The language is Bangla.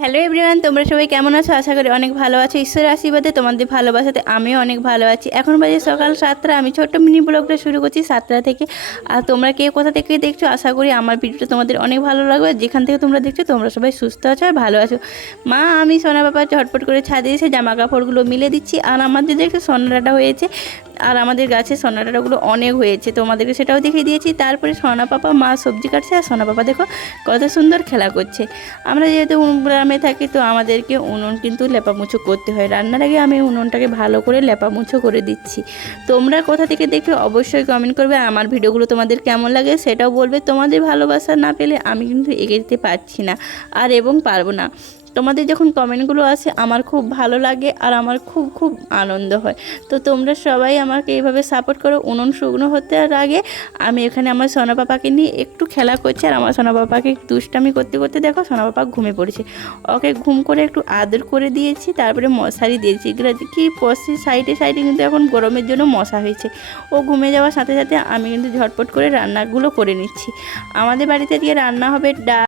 হ্যালো এভরিওয়ান, তোমরা সবাই কেমন আছো? আশা করি অনেক ভালো আছো। ঈশ্বরের আশীর্বাদে তোমাদের ভালোবাসাতে আমিও অনেক ভালো আছি। এখন বাজে সকাল 7টা। আমি ছোট্ট মিনি ব্লগটা শুরু করছি 7টা থেকে। আর তোমরা কে কোথা থেকে দেখছো, আশা করি আমার ভিডিওটা তোমাদের অনেক ভালো লাগবে। যেখান থেকে তোমরা দেখছো তোমরা সবাই সুস্থ আছো আর ভালো আছো। মা আমি সোনা বাবা ঝটপট করে ছাদে এসে জামা কাপড়গুলো মিলে দিচ্ছি। আর আমাদের দেখছো সোনাটা হয়েছে, আর আমাদের গাছে সোনা ডাঁটাগুলো অনেক হয়েছে, তোমাদেরকে সেটাও দেখিয়ে দিয়েছি। তারপরে সোনা পাপা মা সবজি কাটছে, আর সোনা পাপা দেখো কত সুন্দর খেলা করছে। আমরা যেহেতু গ্রামে থাকি, তো আমাদেরকে উনুন কিন্তু লেপামুছো করতে হয়। রান্নার আগে আমি উনুনটাকে ভালো করে লেপামুছো করে দিচ্ছি। তোমরা কোথা থেকে দেখো অবশ্যই কমেন্ট করবে। আমার ভিডিওগুলো তোমাদের কেমন লাগে সেটাও বলবে। তোমাদের ভালোবাসা না পেলে আমি কিন্তু এগিয়ে যেতে পারছি না এবং পারবো না। তোমাদের যখন কমেন্টগুলো আসে আমার খুব ভালো লাগে আর আমার খুব খুব আনন্দ হয়। তো তোমরা সবাই আমাকে এইভাবে সাপোর্ট করো। উনুন শুকনো হতে আগে আমি এখানে আমার সোনা পাপাকে নিয়ে একটু খেলা করছি, আর আমার সোনা পাপাকে দুষ্টামি করতে করতে দেখো সোনা পাপা ঘুমিয়ে পড়েছে। ওকে ঘুম করে একটু আদর করে দিয়েছি, তারপরে মশারি দিয়েছি। এগুলো কি পশ্চিম সাইডে সাইডে কিন্তু এখন গরমের জন্য মশা হয়েছে। ও ঘুমে যাওয়ার সাথে সাথে আমি কিন্তু ঝটপট করে রান্নাগুলো করে নিচ্ছি। আমাদের বাড়িতে দিয়ে রান্না হবে ডাল,